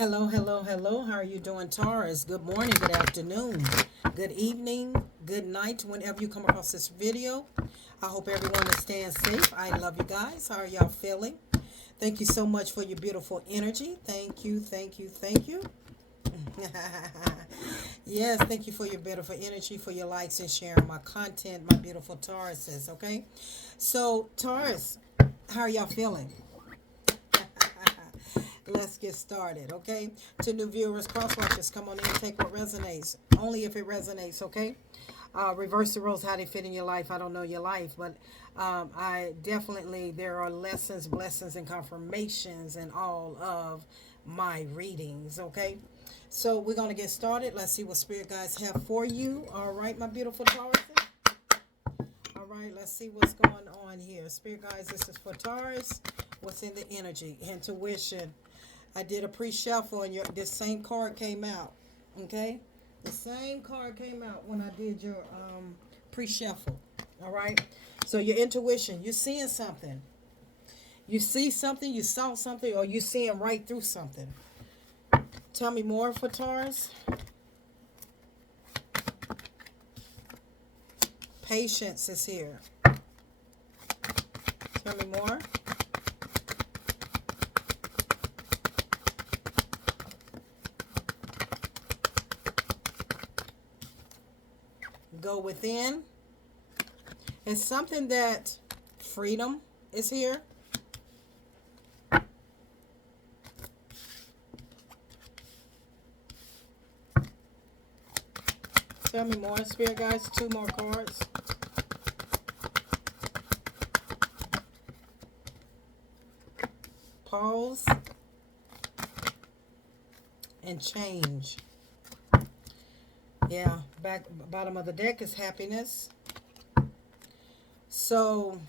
Hello, hello, hello. How are you doing, Taurus? Good morning, good afternoon, good evening, good night, whenever you come across this video. I hope everyone is staying safe. I love you guys. How are y'all feeling? Thank you so much for your beautiful energy. Thank you, thank you, thank you. Yes, thank you for your beautiful energy, for your likes and sharing my content, my beautiful Tauruses, okay? So, Taurus, how are y'all feeling? Let's get started, okay? To new viewers, cross watchers, come on in, take what resonates. Only if it resonates, okay? Reverse the roles, how they fit in your life. I don't know your life, but I definitely, there are lessons, blessings, and confirmations in all of my readings, okay? So we're going to get started. Let's see what spirit guides have for you. All right, my beautiful Tauruses. All right, let's see what's going on here. Spirit guides, this is for Taurus. What's in the energy? Intuition. I did a pre-shuffle and this same card came out. Okay? The same card came out when I did your pre-shuffle. All right? So your intuition, you're seeing something. You see something, you saw something, or you're seeing right through something. Tell me more for Taurus. Patience is here. Tell me more. Go within. It's something that freedom is here. Tell me more, spirit guides. Two more cards. Pause and change. Yeah, back bottom of the deck is happiness. So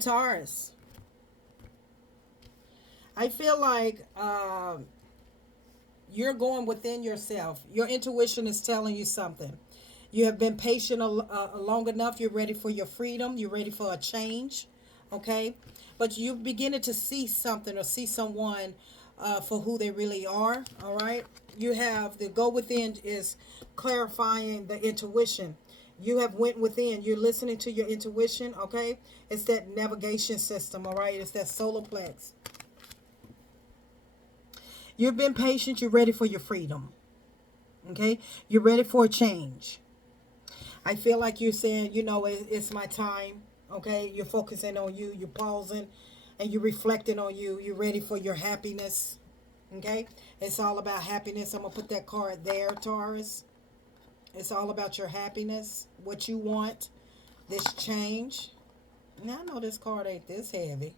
Taurus, I feel like you're going within yourself. Your intuition is telling you something. You have been patient long enough. You're ready for your freedom. You're ready for a change. Okay? But you're beginning to see something or see someone for who they really are. All right? You have the go within is clarifying the intuition. You have went within. You're listening to your intuition. Okay? It's that navigation system. All right? It's that solar plex. You've been patient. You're ready for your freedom. Okay? You're ready for a change. I feel like you're saying, it's my time. Okay? You're focusing on you. You're pausing and you're reflecting on you. You're ready for your happiness. Okay? It's all about happiness. I'm going to put that card there, Taurus. It's all about your happiness, what you want, this change. Now, I know this card ain't this heavy.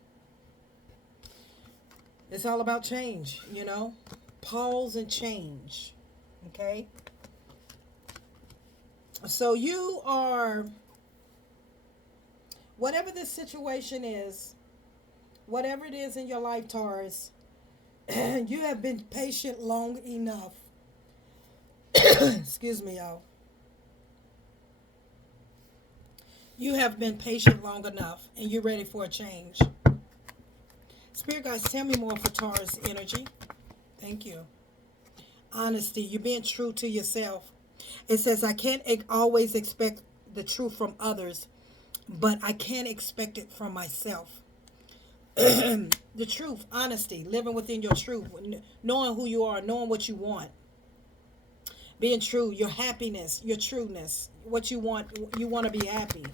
It's all about change. Pause and change. Okay? So you are, whatever this situation is, whatever it is in your life, Taurus, you have been patient long enough. Excuse me, y'all. You have been patient long enough and you're ready for a change. Spirit guys, tell me more for Taurus energy. Thank you. Honesty, you're being true to yourself. It says, I can't always expect the truth from others, but I can expect it from myself. The truth, honesty, living within your truth, knowing who you are, knowing what you want, being true, your happiness, your trueness, what you want to be happy.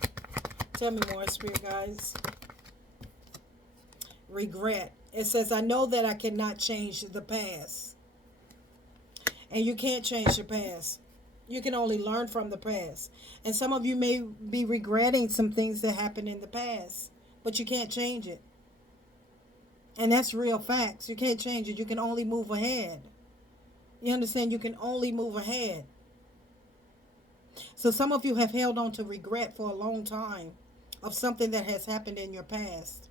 Tell me more, spirit guys. Regret. It says, I know that I cannot change the past. And you can't change your past. You can only learn from the past. And some of you may be regretting some things that happened in the past, but you can't change it. And that's real facts. You can't change it. You can only move ahead. You understand? You can only move ahead. So some of you have held on to regret for a long time of something that has happened in your past.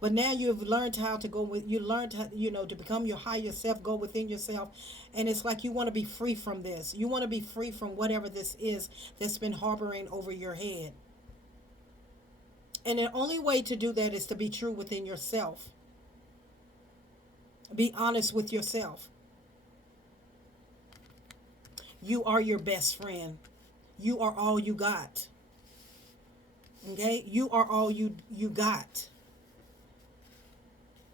But now you've learned how to go with, you learned how, to become your higher self, go within yourself. And it's like you want to be free from this. You want to be free from whatever this is that's been harboring over your head. And the only way to do that is to be true within yourself. Be honest with yourself. You are your best friend. You are all you got. Okay? You are all you got.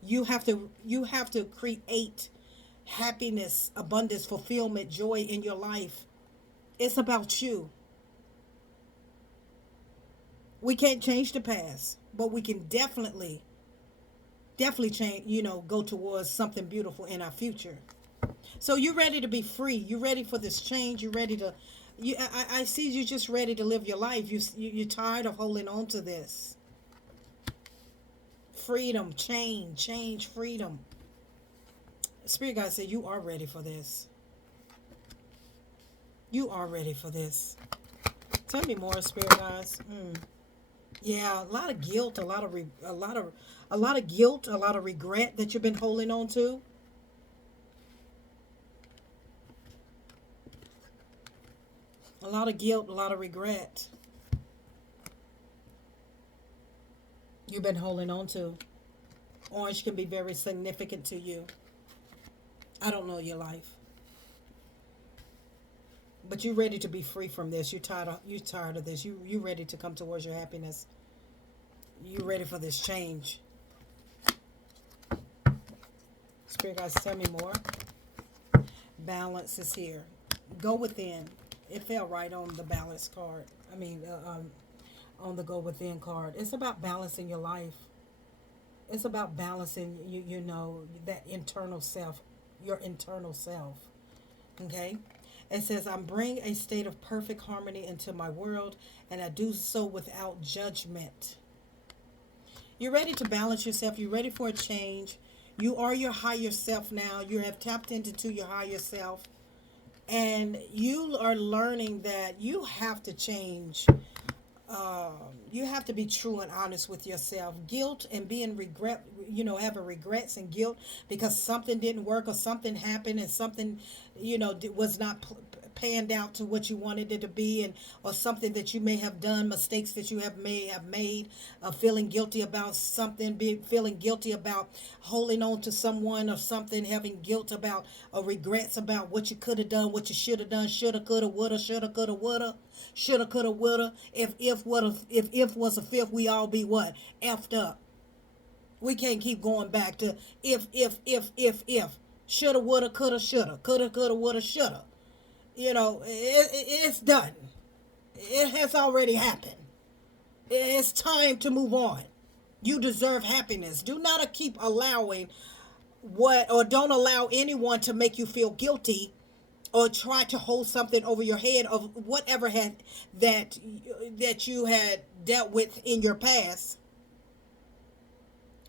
You have to create happiness, abundance, fulfillment, joy in your life. It's about you. We can't change the past, but we can definitely change, go towards something beautiful in our future. So you're ready to be free. You ready for this change. You ready to I see you just ready to live your life. You're tired of holding on to this. Freedom, change, freedom. Spirit God said you are ready for this. You are ready for this. Tell me more, Spirit guys. Yeah, a lot of guilt, a lot of guilt, a lot of regret that you've been holding on to. A lot of guilt, a lot of regret you've been holding on to. Orange can be very significant to you. I don't know your life. But you're ready to be free from this. You're tired of this. You ready to come towards your happiness. You ready for this change. Spirit guys, tell me more. Balance is here. Go within. It fell right on the balance card. On the go within card. It's about balancing your life. It's about balancing that internal self, your internal self. Okay? It says, I bring a state of perfect harmony into my world, and I do so without judgment. You're ready to balance yourself. You're ready for a change. You are your higher self now. You have tapped into your higher self. And you are learning that you have to change. You have to be true and honest with yourself. Guilt and being having regrets and guilt because something didn't work or something happened and something, was not panned out to what you wanted it to be, and or something that you may have done, mistakes that you may have made, feeling guilty about something, feeling guilty about holding on to someone or something, having guilt about or regrets about what you could have done, what you should have done, shoulda, coulda, woulda, shoulda, coulda, woulda, shoulda, coulda, woulda. If was a fifth, we all be what? Effed up. We can't keep going back to if. Shoulda, woulda, coulda, coulda, woulda, shoulda. It's done. It has already happened. It's time to move on. You deserve happiness. Do not keep allowing don't allow anyone to make you feel guilty or try to hold something over your head of whatever that you had dealt with in your past.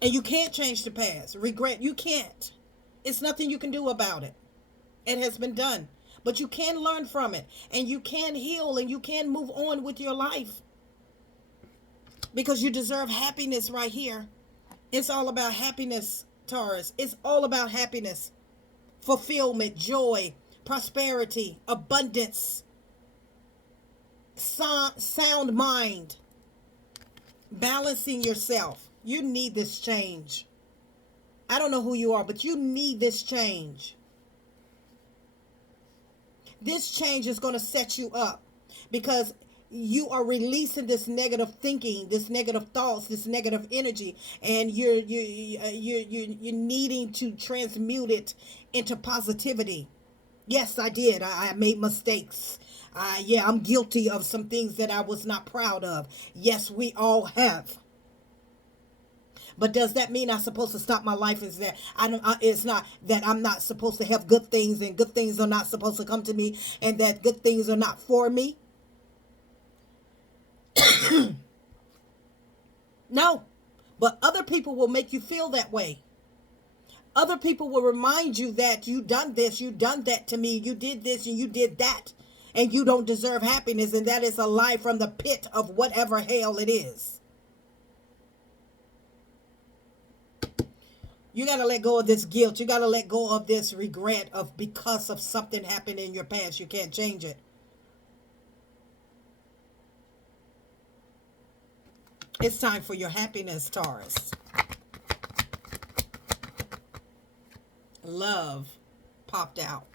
And you can't change the past. Regret, you can't. It's nothing you can do about it. It has been done. But you can learn from it. And you can heal and you can move on with your life. Because you deserve happiness right here. It's all about happiness, Taurus. It's all about happiness. Fulfillment, joy, prosperity, abundance, sound mind, balancing yourself. You need this change. I don't know who you are, but you need this change. This change is going to set you up because you are releasing this negative thinking, this negative thoughts, this negative energy, and you're needing to transmute it into positivity. Yes, I did. I made mistakes. I'm guilty of some things that I was not proud of. Yes, we all have. But does that mean I'm supposed to stop my life? Is that it's not that I'm not supposed to have good things and good things are not supposed to come to me and that good things are not for me? No. But other people will make you feel that way. Other people will remind you that you done this, you done that to me, you did this and you did that, and you don't deserve happiness, and that is a lie from the pit of whatever hell it is. You got to let go of this guilt. You got to let go of this regret of because of something happened in your past. You can't change it. It's time for your happiness, Taurus. Love popped out.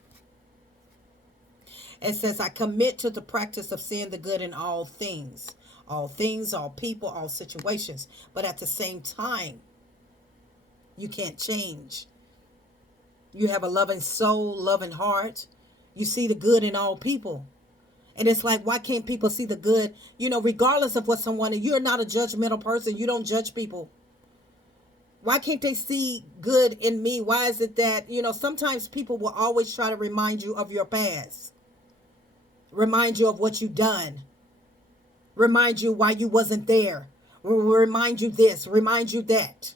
It says, I commit to the practice of seeing the good in all things. All things, all people, all situations. But at the same time, you can't change. You have a loving soul, loving heart. You see the good in all people. And it's like, why can't people see the good? Regardless of what someone, you're not a judgmental person. You don't judge people. Why can't they see good in me? Why is it that, sometimes people will always try to remind you of your past, remind you of what you've done, remind you why you wasn't there, remind you this, remind you that.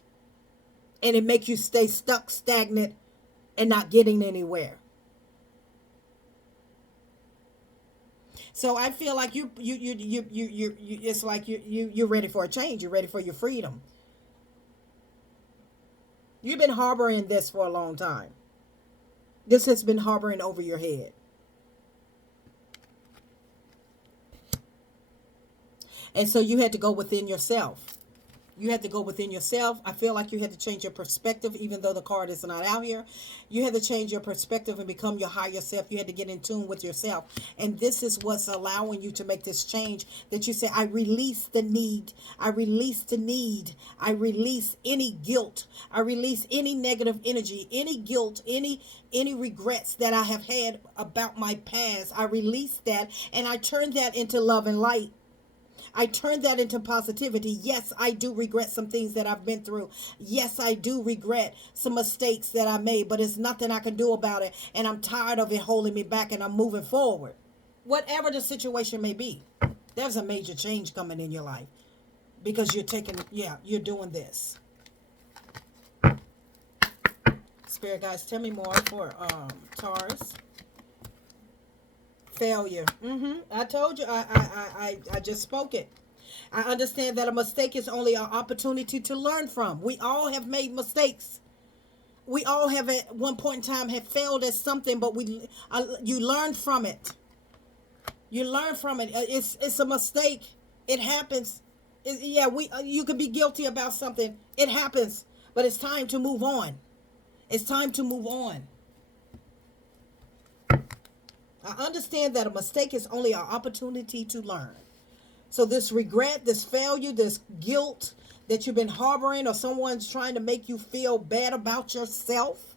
And it makes you stay stuck, stagnant, and not getting anywhere. So I feel like it's like you're ready for a change. You're ready for your freedom. You've been harboring this for a long time. This has been harboring over your head. And so you had to go within yourself. You had to go within yourself. I feel like you had to change your perspective, even though the card is not out here. You had to change your perspective and become your higher self. You had to get in tune with yourself. And this is what's allowing you to make this change, that you say, I release the need. I release the need. I release any guilt. I release any negative energy, any guilt, any regrets that I have had about my past. I release that and I turn that into love and light. I turn that into positivity. Yes, I do regret some things that I've been through. Yes, I do regret some mistakes that I made, but it's nothing I can do about it. And I'm tired of it holding me back, and I'm moving forward. Whatever the situation may be, there's a major change coming in your life because you're doing this. Spirit guides, tell me more for Taurus. Failure. I told you. I just spoke it. I understand that a mistake is only an opportunity to learn from. We all have made mistakes. We all have at one point in time have failed at something, but you learn from it. You learn from it. It's a mistake. It happens. You could be guilty about something. It happens, but it's time to move on. It's time to move on. I understand that a mistake is only an opportunity to learn. So this regret, this failure, this guilt that you've been harboring, or someone's trying to make you feel bad about yourself,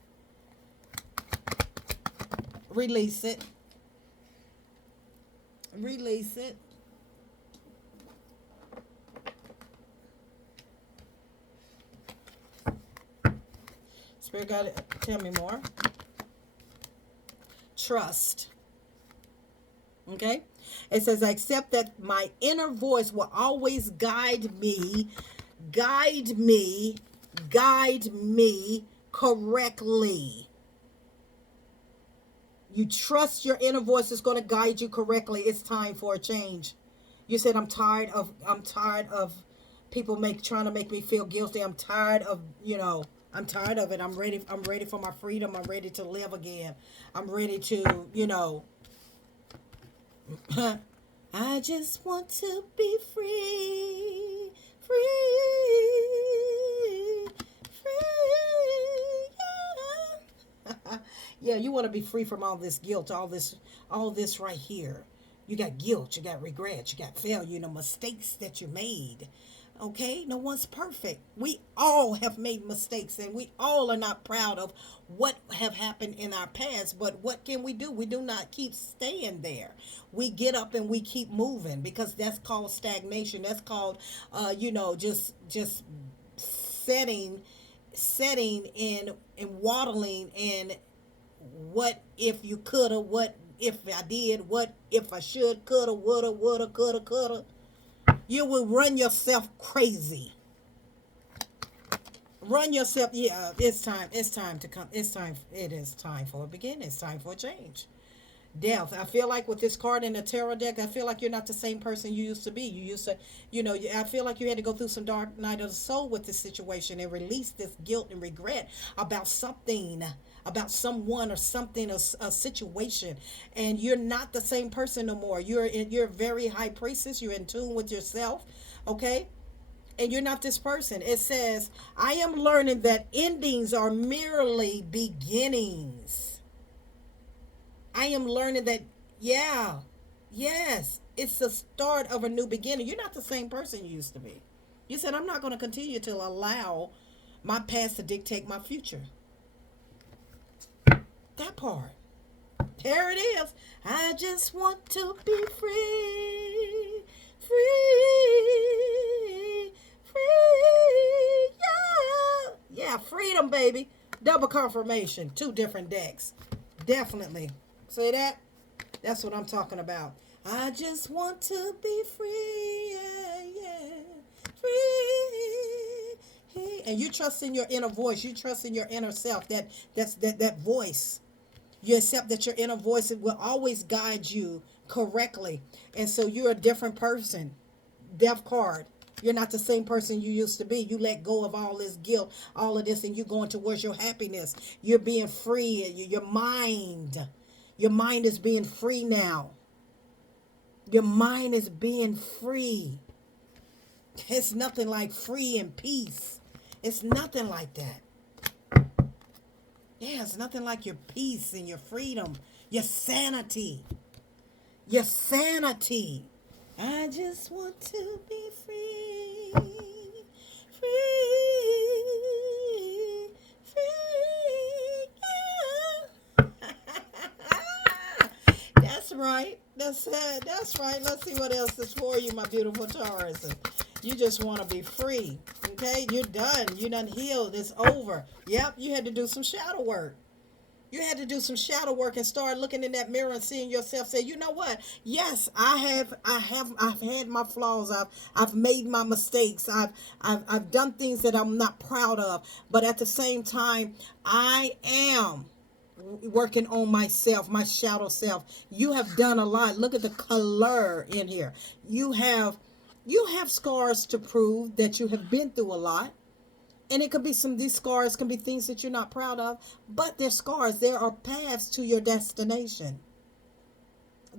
release it. Release it. Spirit God, tell me more. Trust. Okay? It says, I accept that my inner voice will always guide me correctly. You trust your inner voice is going to guide you correctly. It's time for a change. You said, I'm tired of people trying to make me feel guilty. I'm tired of, I'm tired of it. I'm ready for my freedom. I'm ready to live again. I'm ready to, I just want to be free, yeah. Yeah, you want to be free from all this guilt, all this right here. You got guilt, you got regret, you got failure, mistakes that you made. Okay, no one's perfect. We all have made mistakes, and we all are not proud of what have happened in our past. But what can we do? We do not keep staying there. We get up and we keep moving, because that's called stagnation. That's called, just setting and waddling in what if you coulda, what if I did, what if I should, coulda, woulda, coulda. You will run yourself crazy. Run yourself. Yeah, it's time to come. It is time for a beginning. It's time for a change. Death. I feel like with this card in the tarot deck, I feel like you're not the same person you used to be. You used to, I feel like you had to go through some dark night of the soul with this situation and release this guilt and regret about something, about someone or something, a situation. And you're not the same person no more. You're a very high priestess. You're in tune with yourself. Okay? And you're not this person. It says, I am learning that endings are merely beginnings. I am learning that, yeah, yes, it's the start of a new beginning. You're not the same person you used to be. You said, I'm not going to continue to allow my past to dictate my future. That part. There it is. I just want to be free. Free. Free. Yeah. Yeah, freedom, baby. Double confirmation. Two different decks. Definitely. Say that? That's what I'm talking about. I just want to be free. Yeah, yeah. Free. And you trust in your inner voice. You trust in your inner self. That voice. You accept that your inner voice will always guide you correctly. And so you're a different person. Death card. You're not the same person you used to be. You let go of all this guilt, all of this, and you're going towards your happiness. You're being free. Your mind is being free now. Your mind is being free. It's nothing like free and peace. It's nothing like that. Yeah, it's nothing like your peace and your freedom, your sanity. Your sanity. I just want to be free. Free. Free. Yeah. That's right. That's it. That's right. Let's see what else is for you, my beautiful Taurus. You just want to be free. Okay? You're done. You're done healed. It's over. Yep, you had to do some shadow work. You had to do some shadow work and start looking in that mirror and seeing yourself. Say, you know what? Yes, I've had my flaws. I've made my mistakes. I've done things that I'm not proud of. But at the same time, I am working on myself, my shadow self. You have done a lot. Look at the color in here. You have scars to prove that you have been through a lot. And it could be these scars can be things that you're not proud of, but they're scars. There are paths to your destination.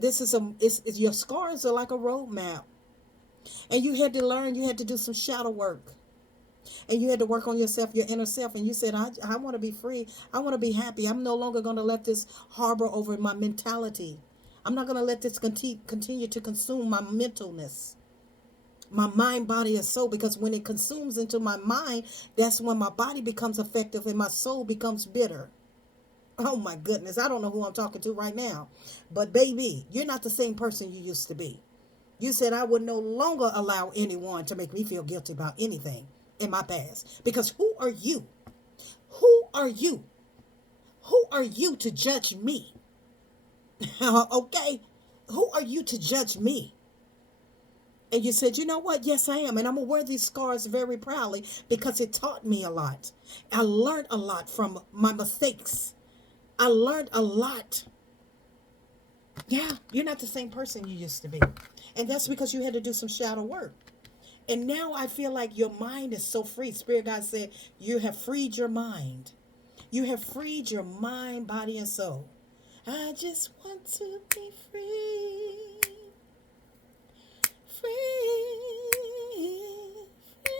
Your scars are like a roadmap. And you had to learn, you had to do some shadow work. And you had to work on yourself, your inner self. And you said, I want to be free. I want to be happy. I'm no longer going to let this harbor over my mentality. I'm not going to let this continue to consume my mentalness, my mind, body, and soul, because when it consumes into my mind, that's when my body becomes effective and my soul becomes bitter. Oh my goodness, I don't know who I'm talking to right now. But baby, you're not the same person you used to be. You said I would no longer allow anyone to make me feel guilty about anything in my past. Because who are you? Who are you? Who are you to judge me? Okay? Who are you to judge me? And you said, you know what? Yes, I am. And I'm going to wear these scars very proudly because it taught me a lot. I learned a lot from my mistakes. I learned a lot. Yeah, you're not the same person you used to be. And that's because you had to do some shadow work. And now I feel like your mind is so free. Spirit God said, you have freed your mind. You have freed your mind, body, and soul. I just want to be free. Free, free.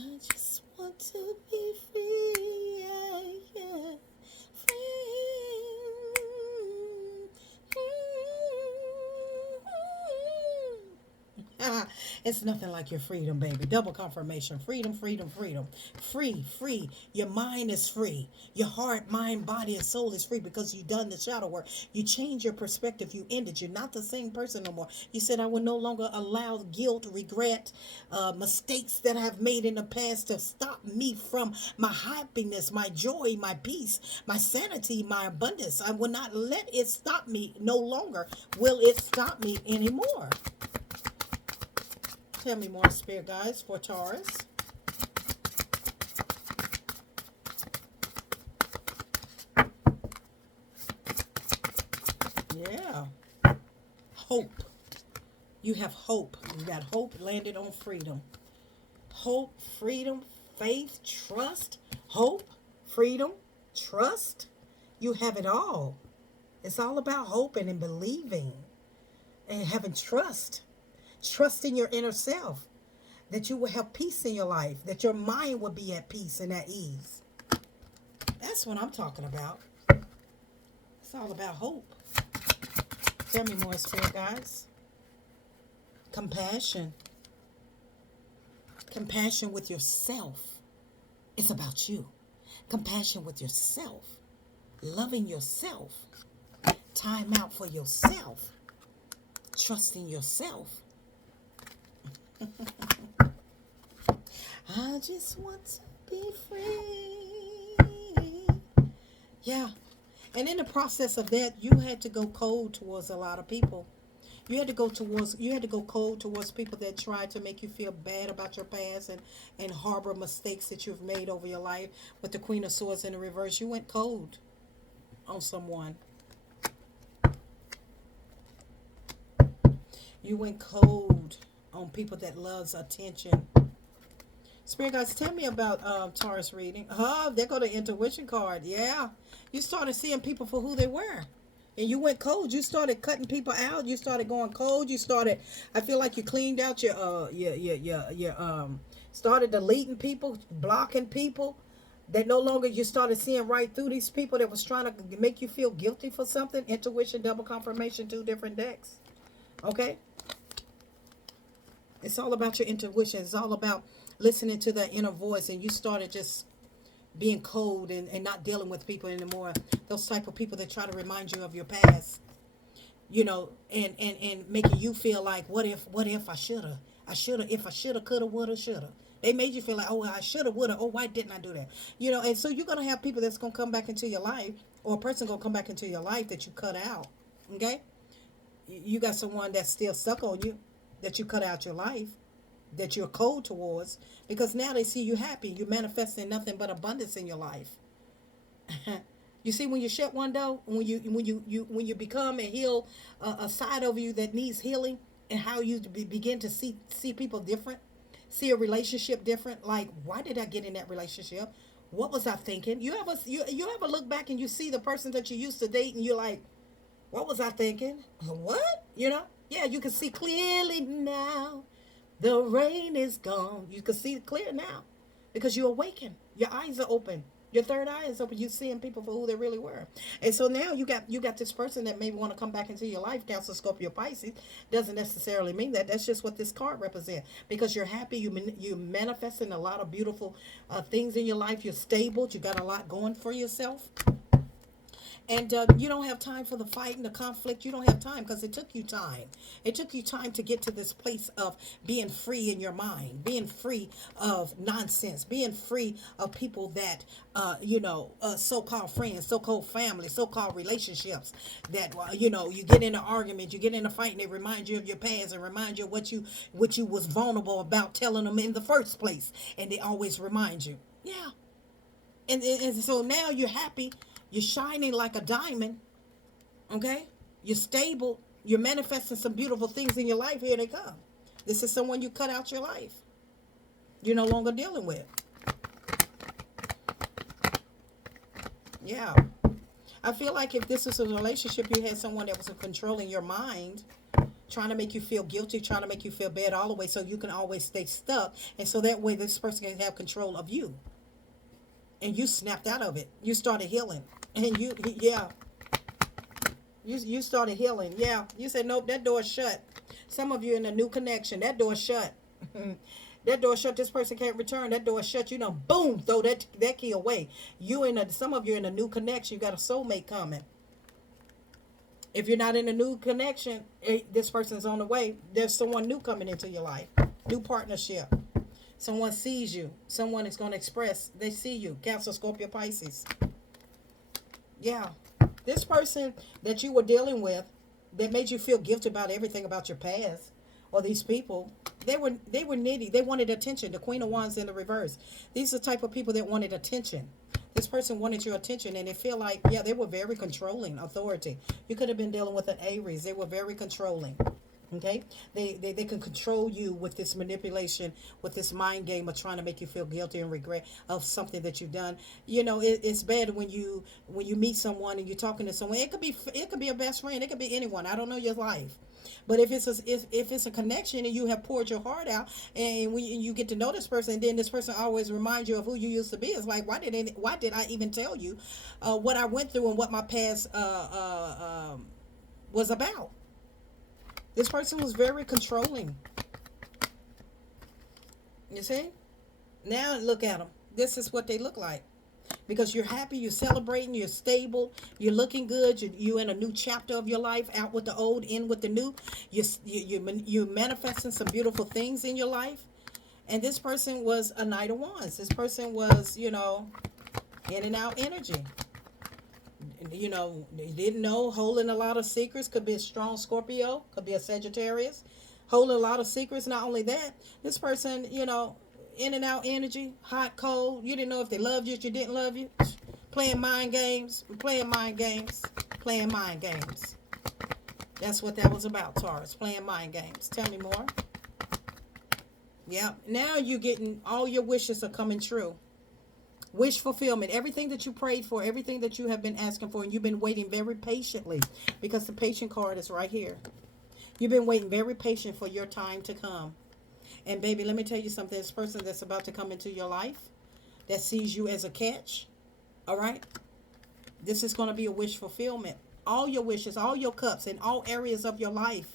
I just want to be free. Yeah, yeah. It's nothing like your freedom, baby. Double confirmation. Freedom, freedom, freedom. Free, free. Your mind is free. Your heart, mind, body, and soul is free because you've done the shadow work. You changed your perspective. You ended. You're not the same person no more. You said, I will no longer allow guilt, regret, mistakes that I've made in the past to stop me from my happiness, my joy, my peace, my sanity, my abundance. I will not let it stop me. No longer will it stop me anymore. Tell me more, Spirit Guides, for Taurus. Yeah. Hope. You have hope. You got hope landed on freedom. Hope, freedom, faith, trust. Hope, freedom, trust. You have it all. It's all about hoping and believing and having trust. Trust in your inner self, that you will have peace in your life, that your mind will be at peace and at ease. That's what I'm talking about. It's all about hope. Tell me more, spirit guides. Compassion. Compassion with yourself. It's about you. Compassion with yourself. Loving yourself. Time out for yourself. Trusting yourself. I just want to be free. Yeah. And in the process of that, you had to go cold towards a lot of people. You had to go cold towards people that tried to make you feel bad about your past and harbor mistakes that you've made over your life. With the Queen of Swords in the reverse, you went cold on someone. You went cold on people that loves attention. Spirit guys, tell me about Taurus reading. Oh, there go the intuition card. Yeah. You started seeing people for who they were. And you went cold. You started cutting people out. You started going cold. You started, I feel like you cleaned out your started deleting people, blocking people. That no longer you started seeing right through these people that was trying to make you feel guilty for something. Intuition, double confirmation, 2 different decks. Okay? It's all about your intuition. It's all about listening to that inner voice, and you started just being cold and not dealing with people anymore. Those type of people that try to remind you of your past, and making you feel like, what if I shoulda, if I shoulda, coulda, woulda, shoulda. They made you feel like, oh, I shoulda, woulda, oh, why didn't I do that? And so you're gonna have people that's gonna come back into your life, or a person gonna come back into your life that you cut out. Okay, you got someone that's still stuck on you, that you cut out your life, that you're cold towards, because now they see you happy. You're manifesting nothing but abundance in your life. You see, when you shut one door, when you become and heal a side of you that needs healing, and how you begin to see people different, see a relationship different. Like, why did I get in that relationship? What was I thinking? You ever look back and you see the person that you used to date, and you're like, what was I thinking? What? Yeah, you can see clearly now. The rain is gone. You can see it clear now because you awaken. Your eyes are open. Your third eye is open. You're seeing people for who they really were. And so now you got this person that maybe want to come back into your life. Cancer, Scorpio, Pisces doesn't necessarily mean that. That's just what this card represents. Because you're happy. You manifesting a lot of beautiful things in your life. You're stable. You got a lot going for yourself. And you don't have time for the fight and the conflict. You don't have time because it took you time. It took you time to get to this place of being free in your mind, being free of nonsense, being free of people that, so-called friends, so-called family, so-called relationships that, you get in an argument, you get in a fight, and they remind you of your past and remind you of what you was vulnerable about telling them in the first place. And they always remind you. Yeah. And so now you're happy. You're shining like a diamond, okay? You're stable. You're manifesting some beautiful things in your life. Here they come. This is someone you cut out your life. You're no longer dealing with. Yeah. I feel like if this was a relationship, you had someone that was controlling your mind, trying to make you feel guilty, trying to make you feel bad all the way so you can always stay stuck. And so that way this person can have control of you. And you snapped out of it. You started healing. And you started healing. Yeah. You said, nope, that door's shut. Some of you in a new connection, that door's shut. That door shut. This person can't return. That door shut. Boom, throw that key away. Some of you in a new connection. You got a soulmate coming. If you're not in a new connection, this person's on the way. There's someone new coming into your life. New partnership. Someone sees you. Someone is going to express. They see you. Cancer, Scorpio, Pisces. Yeah. This person that you were dealing with that made you feel guilty about everything about your past, or these people, they were needy. They wanted attention. The Queen of Wands in the reverse. These are the type of people that wanted attention. This person wanted your attention, and they feel like, yeah, they were very controlling authority. You could have been dealing with an Aries. They were very controlling. Okay, they can control you with this manipulation, with this mind game of trying to make you feel guilty and regret of something that you've done. It's bad when you meet someone and you're talking to someone. It could be a best friend. It could be anyone. I don't know your life, But if it's a connection and you have poured your heart out, and when you get to know this person, and then this person always reminds you of who you used to be, it's like, why did I even tell you what I went through and what my past was about? This person was very controlling. You see? Now look at them. This is what they look like. Because you're happy, you're celebrating, you're stable, you're looking good, you're in a new chapter of your life, out with the old, in with the new. You're manifesting some beautiful things in your life. And this person was a Knight of Wands. This person was, in and out energy. They didn't know, holding a lot of secrets. Could be a strong Scorpio, could be a Sagittarius, holding a lot of secrets. Not only that, this person, in and out energy, hot, cold. You didn't know if they loved you, if you didn't love you. Playing mind games, playing mind games, playing mind games. That's what that was about, Taurus. Playing mind games. Tell me more. Yeah. Now you're getting, all your wishes are coming true. Wish fulfillment. Everything that you prayed for, everything that you have been asking for, and you've been waiting very patiently, because the patient card is right here. You've been waiting very patient for your time to come. And baby, let me tell you something. This person that's about to come into your life, that sees you as a catch, all right? This is going to be a wish fulfillment. All your wishes, all your cups, in all areas of your life.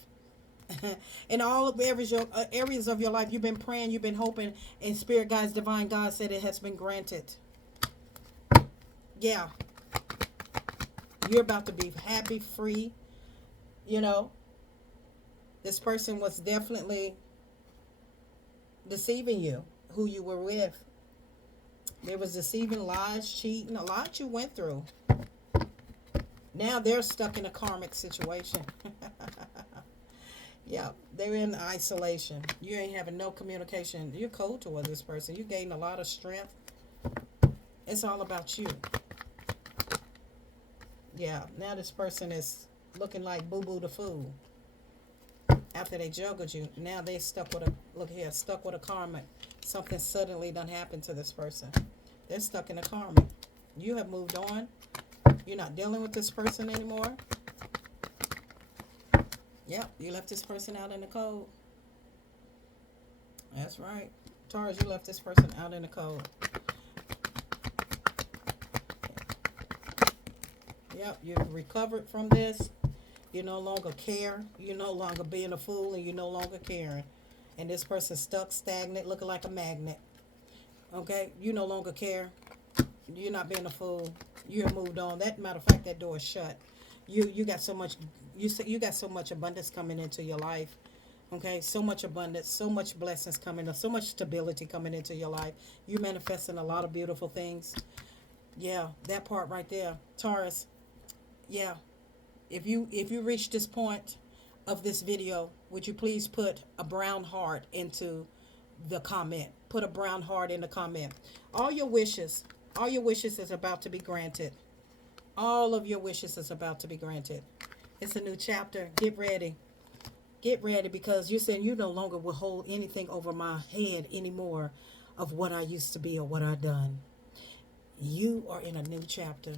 In all of areas of your life, you've been praying, you've been hoping, and Spirit Guides, Divine God said it has been granted. Yeah. You're about to be happy, free. This person was definitely deceiving you, who you were with. There was deceiving, lies, cheating, a lot you went through. Now they're stuck in a karmic situation. Yeah, they're in isolation. You ain't having no communication. You're cold toward this person. You gain a lot of strength. It's all about you. Yeah, now this person is looking like Boo Boo the Fool. After they juggled you, now they stuck with stuck with a karma. Something suddenly done happened to this person. They're stuck in a karma. You have moved on. You're not dealing with this person anymore. Yep, you left this person out in the cold. That's right. Taurus, you left this person out in the cold. Yep, you've recovered from this. You no longer care. You're no longer being a fool, and you're no longer caring. And this person's stuck, stagnant, looking like a magnet. Okay? You no longer care. You're not being a fool. You have moved on. That matter of fact, that door is shut. You got so much. You got so much abundance coming into your life. Okay, so much abundance, so much blessings coming up, so much stability coming into your life. You manifesting a lot of beautiful things. Yeah, that part right there, Taurus. Yeah, if you reach this point of this video, would you please put a brown heart into the comment? Put a brown heart in the comment. All your wishes is about to be granted. All of your wishes is about to be granted. It's a new chapter. Get ready. Get ready, because you're saying you no longer will hold anything over my head anymore of what I used to be or what I've done. You are in a new chapter.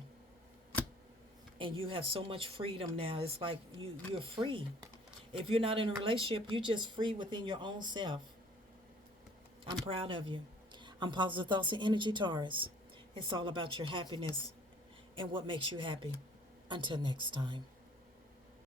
And you have so much freedom now. It's like you're free. If you're not in a relationship, you're just free within your own self. I'm proud of you. I'm Positive Thoughts and Energy, Taurus. It's all about your happiness and what makes you happy. Until next time.